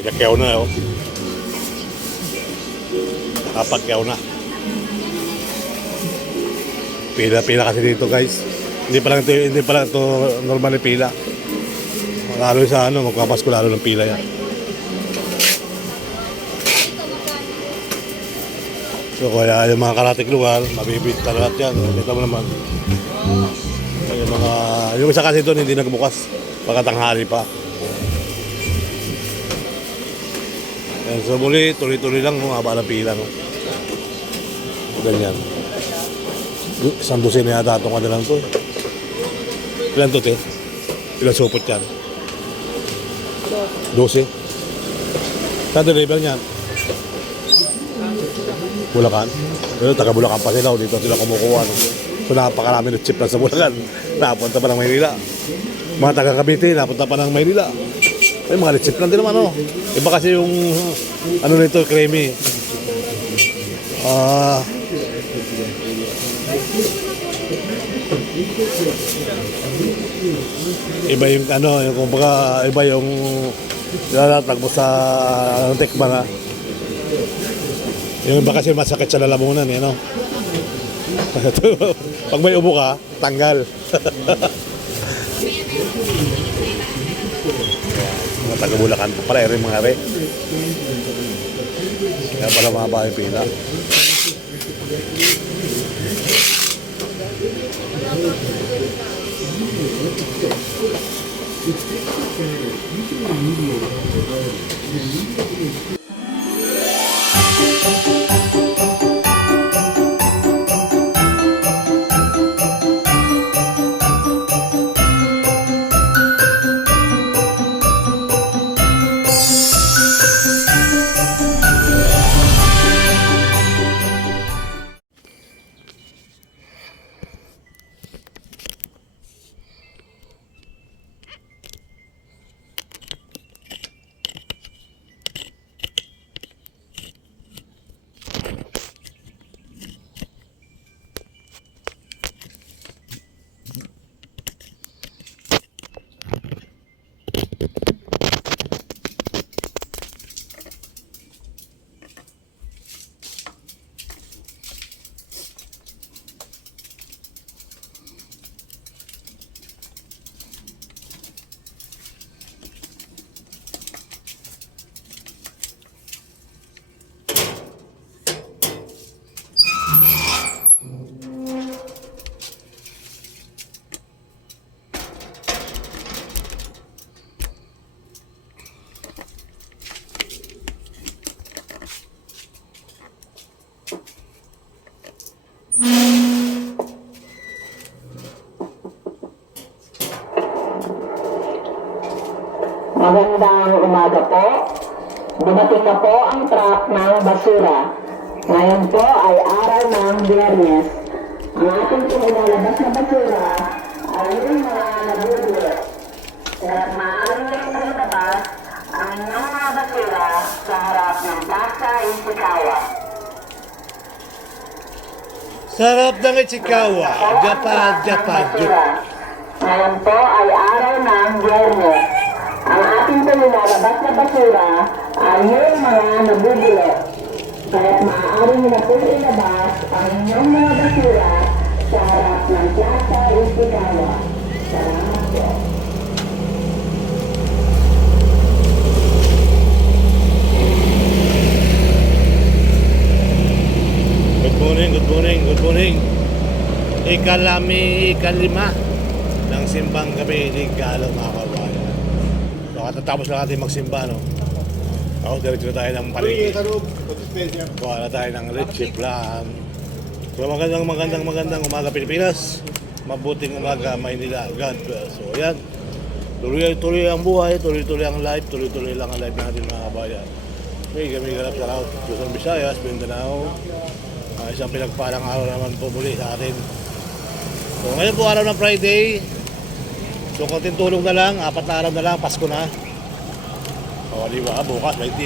Pinakyaw na oh. Nakapagyaw na. Pila kasi dito guys. Hindi pa lang ito normal na pila. Lalo sa ano, magpapasko lalo ng pila yan. So kaya yung mga karatik lugar, mabibit talaga yan. Kita mo naman. Yung isa kasi doon hindi nagbukas. Pagkatanghali pa. And so muli, tuloy-tuloy lang kung haba ng pila. No? Ganyan. Isang dosin na yata itong kanilang to. Ilan to, te? Ilan supot yan? 12. Saan deliver niyan? Bulacan? Pero taga Bulacan pa sila. Dito sila kumukuha. No? So napakarami ng chip lang sa Bulacan. Napunta pa ng Maynila. Mga taga Cavite, napunta pa ng Maynila. Ay, mga lechip lang din naman. No? Iba kasi yung ano nito, creamy. Iba yung ano, yung kumbaga iba yung nilalatag mo sa tekman ha. Yung iba kasi masakit sa lalamunan eh, no? Pag may ubo ka, tanggal. Mga taga Bulacan pa pala rin mga re. Kaya pala mga bahay pila. Magandang umaga po. Dumating na po ang truck ng basura. Ngayon po ay araw ng Biyernes. Ang ating pinilalabas na basura ay yung mga nabubulot. Kaya maaari nang ilabas ang inyong mga basura sa harap ng Plaza Ishikawa. Sarap ng Ichikawa. Japan. Ngayon po ay araw ng Biyernes. Ang ating pinilalabas na basura ay yung mga nabubulot. Kaya't maaari nyo na po ilabas ang inyong mga basura sa harap ng Plaza Ishikawa. Salamat po. Good morning. Ikalima ng simbang gabi ni Galo mga kabayan. So katatapos lang natin magsimba, no? Ako, diretso na tayo ng paligi. Kuha na tayo ng leche plan. So magandang umaga Pilipinas. Mabuting umaga Maynila. God bless. So ayan. Tuloy ang buhay, tuloy ang life, tuloy lang ang life natin mga kabayan. May ganap sa South Luzon, Visayas, Mindanao. Isang pinagpalang araw naman po muli sa atin. So ngayon po araw ng Friday. So konting tulong na lang, 4 na araw na lang, Pasko na. O di ba, bukas 20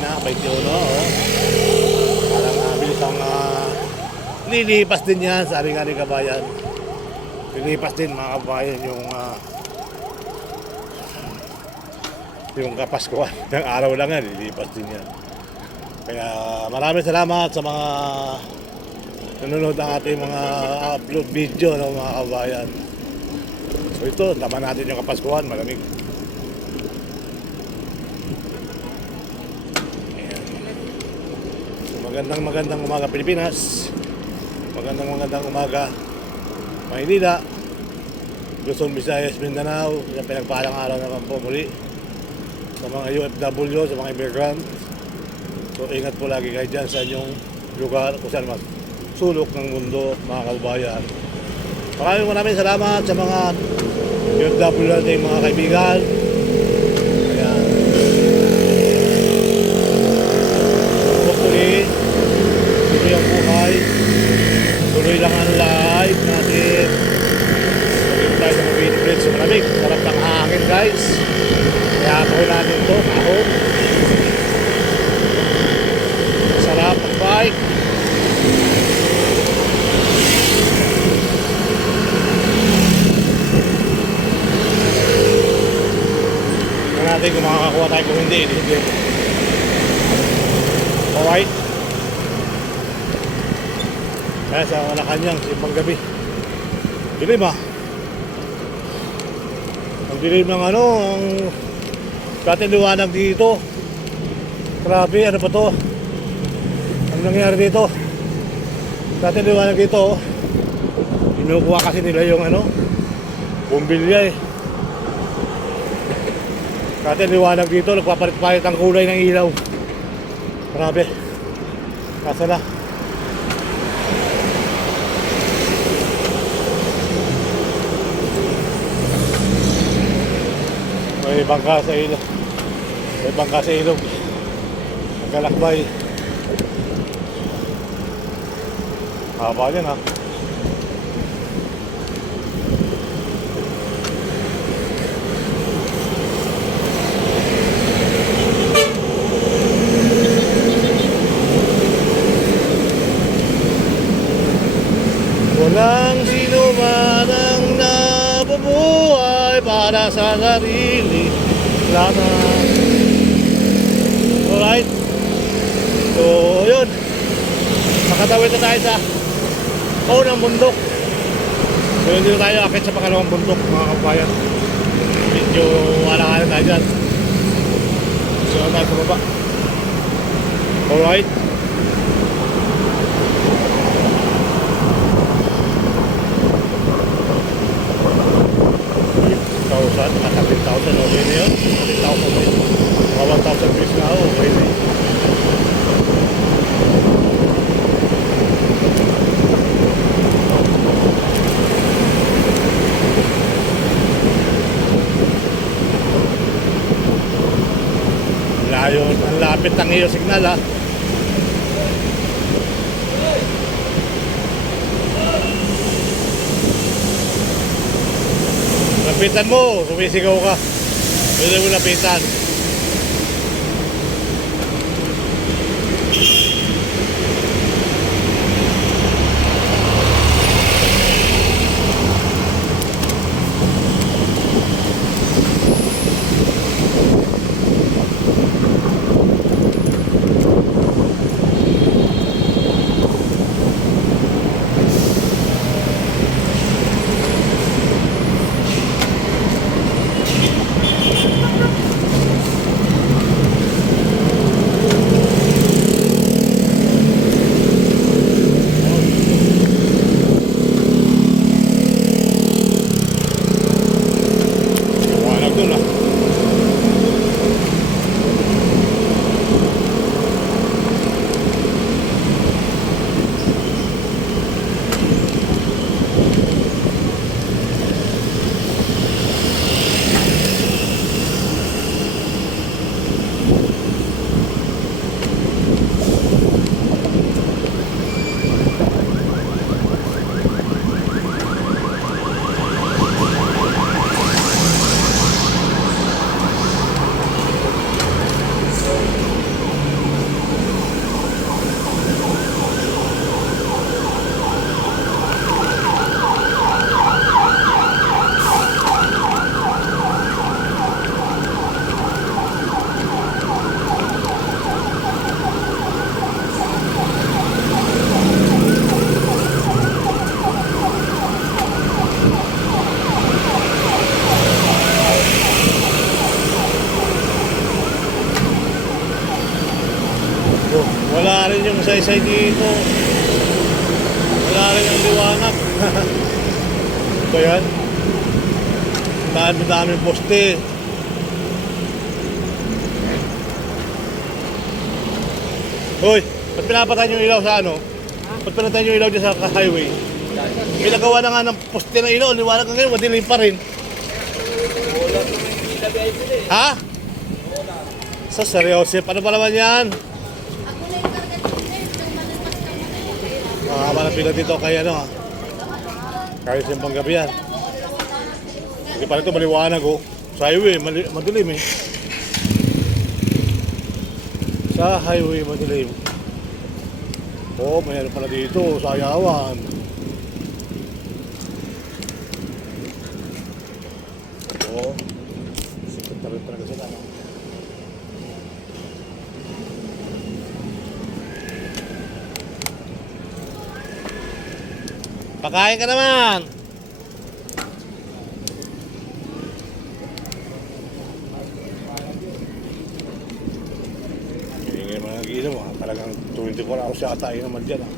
na, 21 Parang bilis ang lilipas din yan sa aring kabayan. Lilipas din mga kabayan yung yung Kapaskuhan. Ng araw lang yan, lilipas din yan. Kaya maraming salamat sa mga nanonood ng ating mga upload video ng mga kabayan. So ito, tama natin yung Kapaskuhan, malamig. Ayan. So magandang umaga Pilipinas. Magandang umaga Maynila, Luzon, Visayas, Mindanao. Yung pinagpalang araw naman po muli sa mga UFW, sa mga immigrant. So ingat po lagi kayo dyan sa inyong lugar kung saan mas sulok ng mundo, mga kabayan. Maraming salamat sa mga UFW nating mga kaibigan. Ayan. Hopefully, tuloy ang buhay. Tuloy lang ang live natin. Tuloy tayo sa mga video sa malamig. Sarap ng hangin guys. Kaya ako natin ito, kahon. Sarap ang bike. Tingnan natin kung makakakuha tayo kung hindi. Alright. Kaya sa Malacanang, simbang gabi. Dilim ah. Ang dilim ng ang dating liwanag dito. Grabe, ano pa to? Ano nangyari dito? Dating liwanag dito, inukuha kasi nila yung bumbilya eh. Dating liwanag dito, nagpapalit-palit ang kulay ng ilaw. Grabe. Kasa na. May bangka sa ilog. May bangka sa ilog. Nagkalakbay. Haba yan ha. Walang sino man ang nabubuhay para sa sarili lamang. Alright. So, yun. Nakatawid na tayo sa unang bundok. So, hindi na tayo akit sa pangalawang bundok, mga kabayan. Medyo wala-wala tayo dyan. So, tayo sa baba. Alright. At 10,000 okay na yun. 10,000 na yun. Mga 1,000 views na ako, okay na yun. Layo, ang lapit ng iyo signal ha. Lapitan mo, sumisigaw ka. Pwede mo lapitan. rin yung isa-isa dito. Wala rin ang liwanag. Ito yan. Dami-daming poste. Hoy, ba't pinapatay yung ilaw sa ano? Ba't pinapatay yung ilaw dyan sa highway? May nagawa na nga ng poste ng ilaw, liwanag ka ngayon, madilim pa rin. Ha? Sa seryoso, paano ba naman yan? Mahaba na pila dito kaya ano ha? Kahit simpang gabi yan. Hindi pa rin ito maliwanag oh. Sa highway, madilim eh. Sa highway, madilim. Oh, mayroon pala dito, sa Ayawan. Oh, sikot na rin talaga sila. No? Pakain ka naman! Hindi naman nag-inom ha. Talagang 24 hours yata yun naman dyan ha.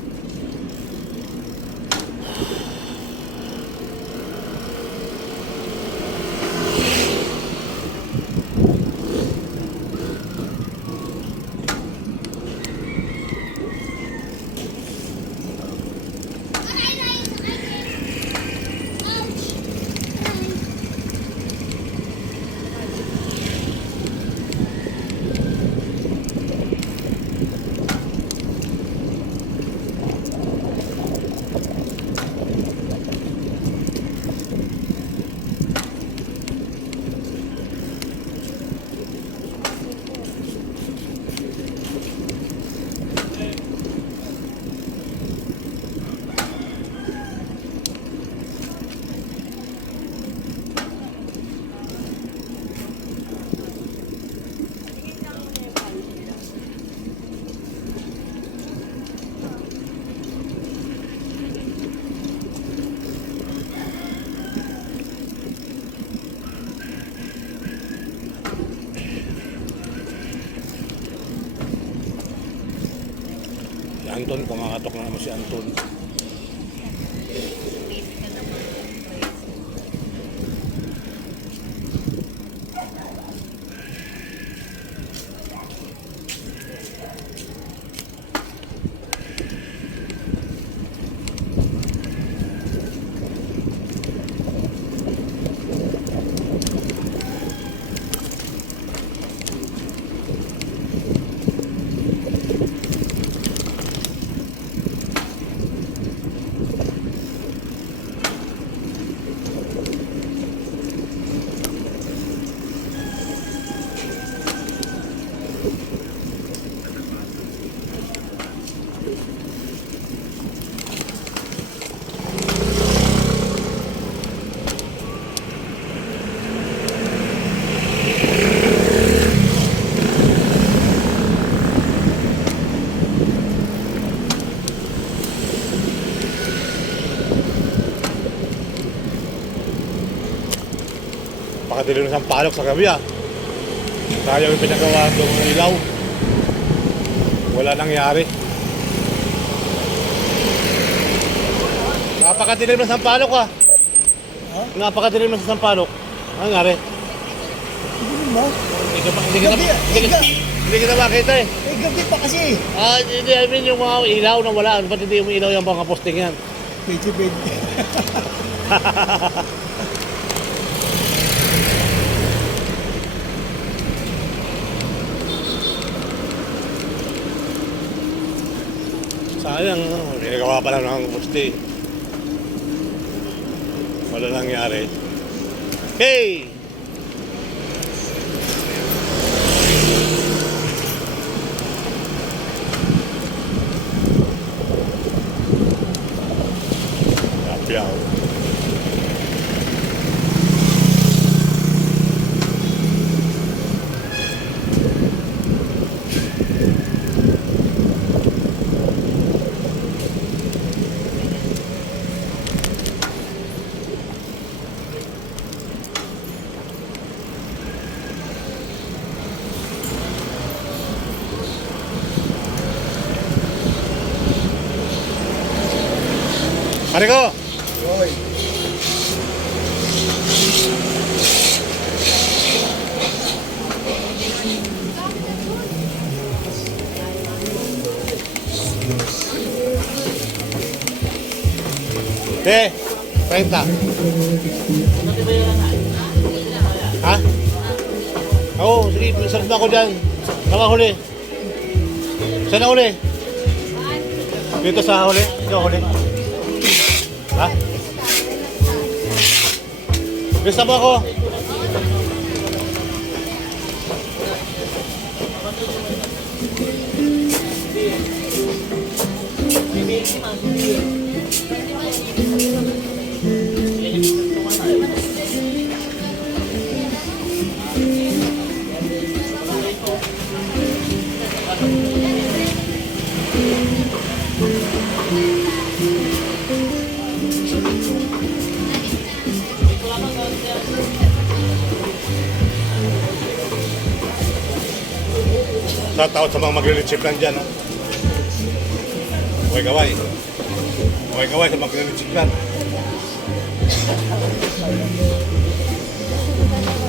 Si Anton, kumakatok na naman si Anton. Pakadilim ng Sampaloc sa gabi ah. Tayo yung pinagawa doon ng ilaw. Wala nangyari. Napakadilim ng Sampaloc ah. Napakadilim ng Sampaloc. Ano nangyari? Hindi kita makita eh. Gabi pa kasi. Hindi, I mean yung mga ilaw na wala. Ba't hindi yung ilaw yung mga posting yan? Medyo. Sayang, ginagawa pa lang ng poste. Wala nangyari. Hey! Yapiao. Pare ko! Oy. Te, 30. Ha? Oo, sige, sarap na ako dyan. Saan ka huli? Saan na huli? Dito sa huli? Dito huli? Ha? Bisa mo ako? Sa tao sa mga maglilitsip lang dyan, ha? Kaway-kaway. Kaway-kaway sa maglilitsip lang.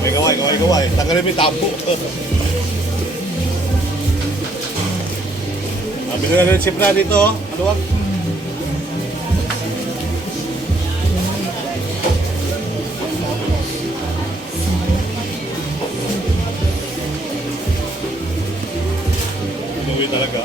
Kaway-kaway. Tanggalin mo yung tabo. Bili na litsip na dito, oh. Maluwag. Inuwi talaga.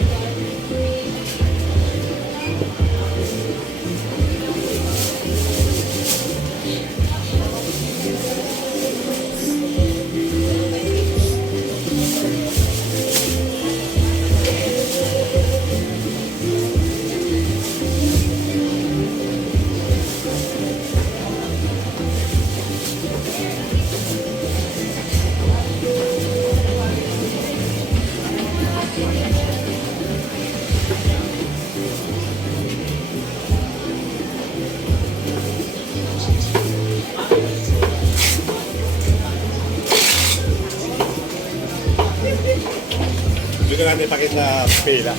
Dito natin ipakita pila.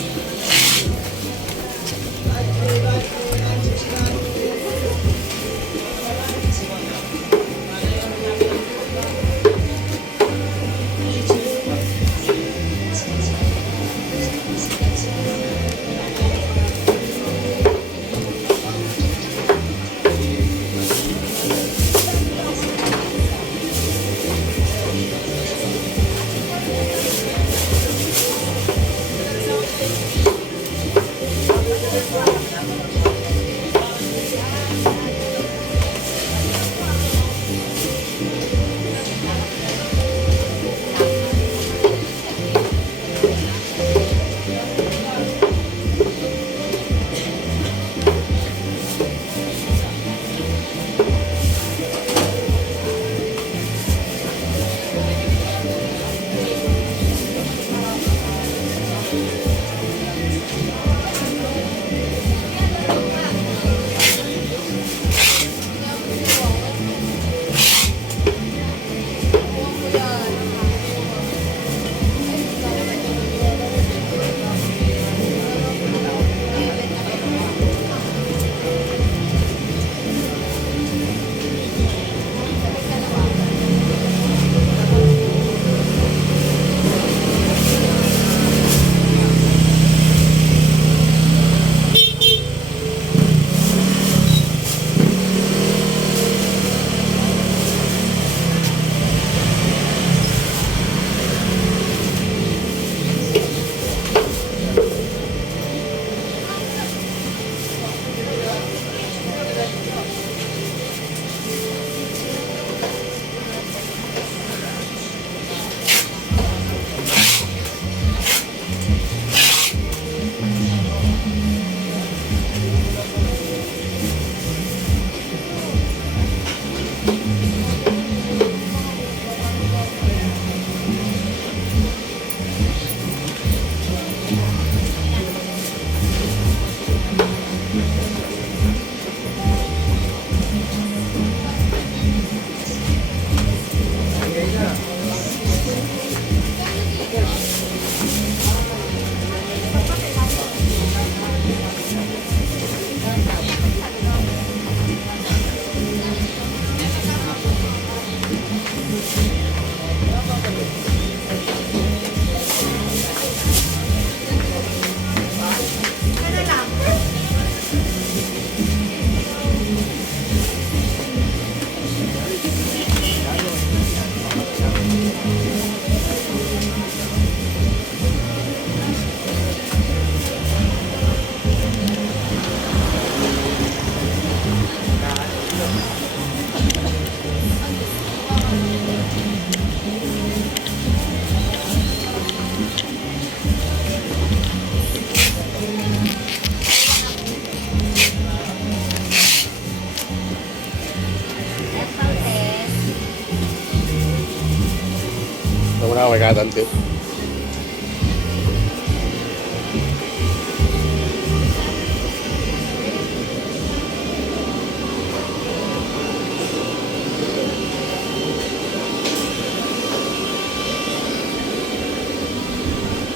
kay Kadante.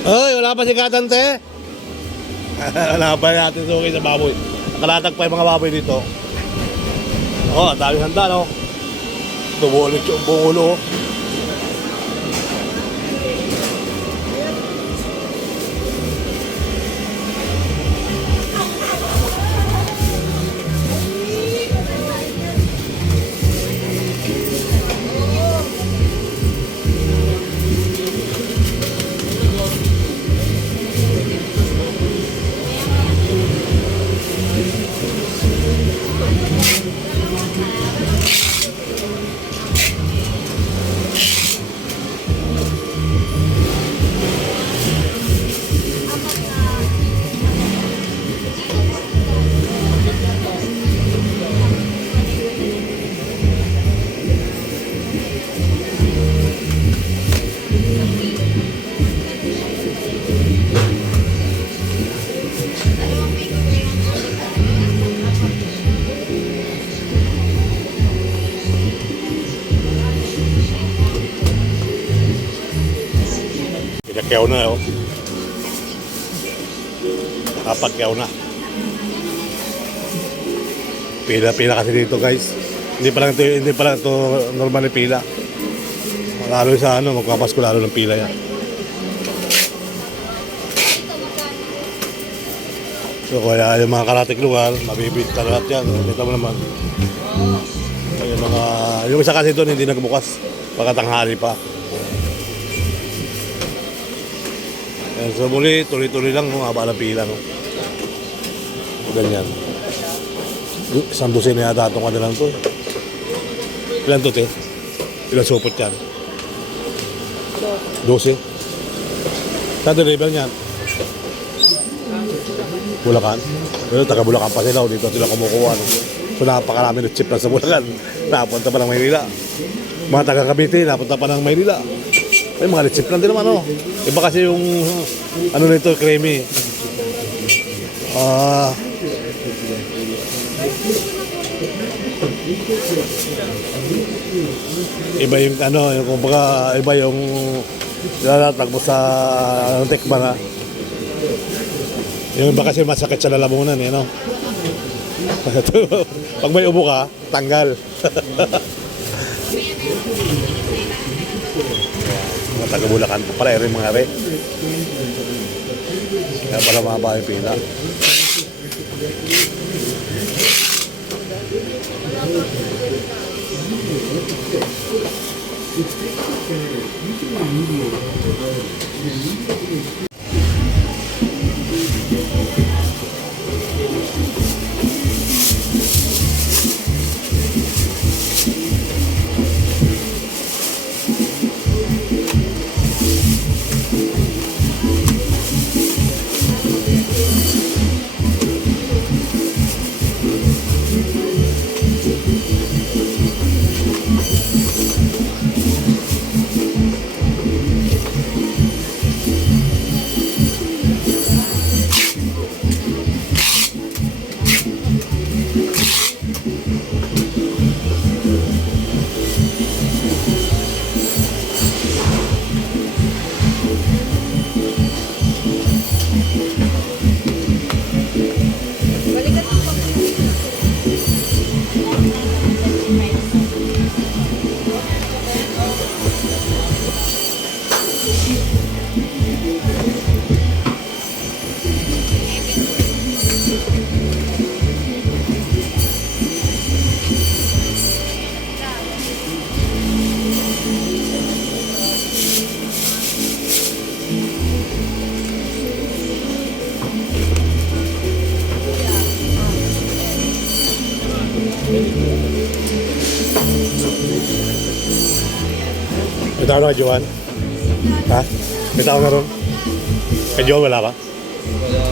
Ay, wala pa si Kadante. Wala pa natin suki sa baboy. Nakalatag pa yung mga baboy dito. Oh, ang daming handa, no? Tumulit yung buong ulo. Pinakyaw na, oh. Nakapagyaw na. Pila kasi dito, guys. Hindi pa lang ito normal na pila. Lalo sa ano, magpapasko lalo ng pila yan. So kaya yung mga karatik lugar, mabibinta lahat yan. Kita mo naman. Yung isa kasi doon hindi nagbukas. Pagkatanghali pa. And so muli, tuloy-tuloy lang, no? Haba ng pila, no? Ganyan. Isang dosin na yata itong kanilang to. Ilan to, te? Ilan supot yan? 12. Saan deliver niyan? Bulacan? Pero taga Bulacan pa sila, dito sila kumukuha, no? So napakarami ng chip na sa Bulacan. Napunta pa ng Maynila. Mga taga Cavite, napunta pa ng Maynila. Ay, mga chip lang din naman, no? Iba kasi yung, ano nito, creamy. Iba yung, ano, yung, kumbaga, iba yung lalatag mo sa, tekman, ha? Yung iba kasi masakit sa lalamunan, eh, no? Pag may ubo ka, tanggal. Mga taga Bulacan pa pala, rin mga re. Kaya pala mahaba yung pila. May tao na kay Johan? Ha? May tao na ron? Kay Johan wala ka? Wala.